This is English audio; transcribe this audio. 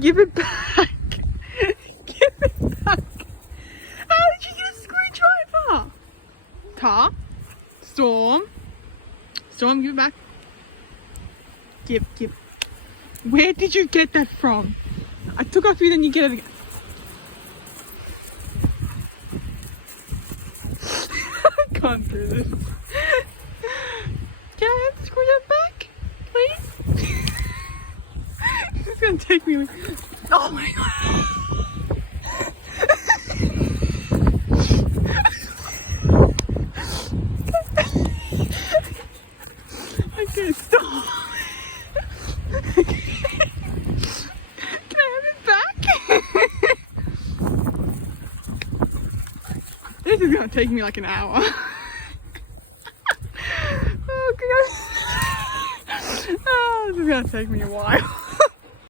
Give it back. Give it back. How did you get a screwdriver? Car? Storm? Storm, give it back. Give. Where did you get that from? I took off you, then you get it again. I can't do this. Can I have the screwdriver back? Please? It's gonna take me. Oh my god! Okay, stop. Can I have it back? This is gonna take me like an hour. Oh god. Oh, this is gonna take me a while.